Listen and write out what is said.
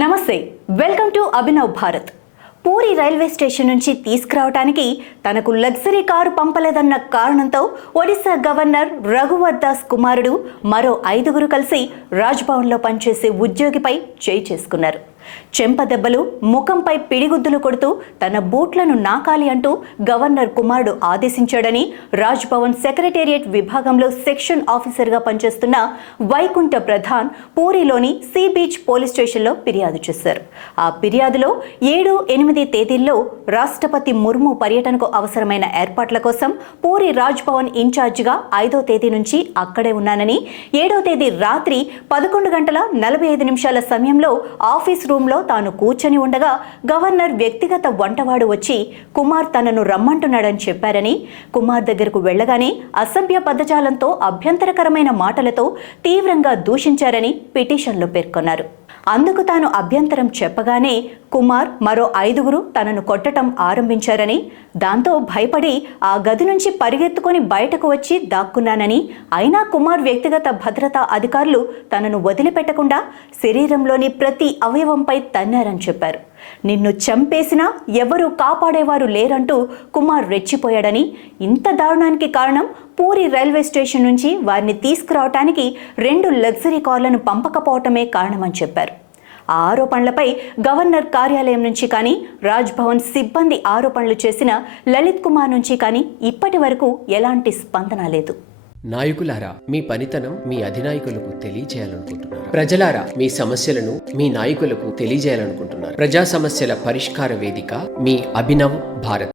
నమస్తే, welcome to Abhinav Bharat. Puri railway station నుంచి తీసుకురావడానికి తనకు లగ్జరీ కారు పంపలేదన్న కారణంతో ఒడిశా గవర్నర్ రఘువర్ దాస్ కుమారుడు మరో 5గురు కలిసి రాజ్భవన్లో పనిచేసే ఉద్యోగిపై చేయి చేసుకున్నారు. చెంపదెబ్బలు, ముఖంపై పిడిగుద్దులు కొడుతూ తన బూట్లను నాకాలి అంటూ గవర్నర్ కుమారుడు ఆదేశించాడని రాజ్భవన్ సెక్రటేరియట్ విభాగంలో సెక్షన్ ఆఫీసర్గా పనిచేస్తున్న వైకుంఠ ప్రధాన్ పూరిలోని సీ బీచ్ పోలీస్ స్టేషన్లో ఫిర్యాదు చేశారు. ఆ ఫిర్యాదులో 7, 8 తేదీల్లో రాష్ట్రపతి ముర్ము పర్యటనకు అవసరమైన ఏర్పాట్ల కోసం పూరి రాజ్భవన్ ఇన్ఛార్జిగా 5వ తేదీ నుంచి అక్కడే ఉన్నానని, 7వ తేదీ రాత్రి 11:45 సమయంలో ఆఫీస్ రూమ్లో తాను కూర్చొని ఉండగా గవర్నర్ వ్యక్తిగత వంటవాడు వచ్చి కుమార్ తనను రమ్మంటున్నాడని చెప్పారని, కుమార్ దగ్గరకు వెళ్లగానే అసభ్య పదజాలంతో అభ్యంతరకరమైన మాటలతో తీవ్రంగా దూషించారని పిటిషన్లో పేర్కొన్నారు. అందుకు తాను అభ్యంతరం చెప్పగానే కుమార్ మరో 5గురు తనను కొట్టడం ఆరంభించారని, దాంతో భయపడి ఆ గది నుంచి పరిగెత్తుకొని బయటకు వచ్చి దాక్కున్నానని, అయినా కుమార్ వ్యక్తిగత భద్రతా అధికారులు తనను వదిలిపెట్టకుండా శరీరంలోని ప్రతి అవయవంపై తన్నారని చెప్పారు. నిన్ను చంపేసినా ఎవరూ కాపాడేవారు లేరంటూ కుమార్ రెచ్చిపోయాడని, ఇంత దారుణానికి కారణం పూరి రైల్వే స్టేషన్ నుంచి వారిని తీసుకురావటానికి 2 లగ్జరీ కార్లను పంపకపోవటమే కారణమని చెప్పారు. ఆ ఆరోపణలపై గవర్నర్ కార్యాలయం నుంచి కానీ, రాజ్భవన్ సిబ్బంది ఆరోపణలు చేసిన లలిత్ కుమార్ నుంచి కానీ ఇప్పటి వరకు ఎలాంటి స్పందన లేదు. నాయకులారా, మీ పనితనం మీ అధినాయకులకు తెలియజేయాలనుకుంటున్నారు. ప్రజలారా, మీ సమస్యలను మీ నాయకులకు తెలియజేయాలనుకుంటున్నారు. ప్రజా సమస్యల పరిష్కార వేదిక మీ అభినవ్ భారత్.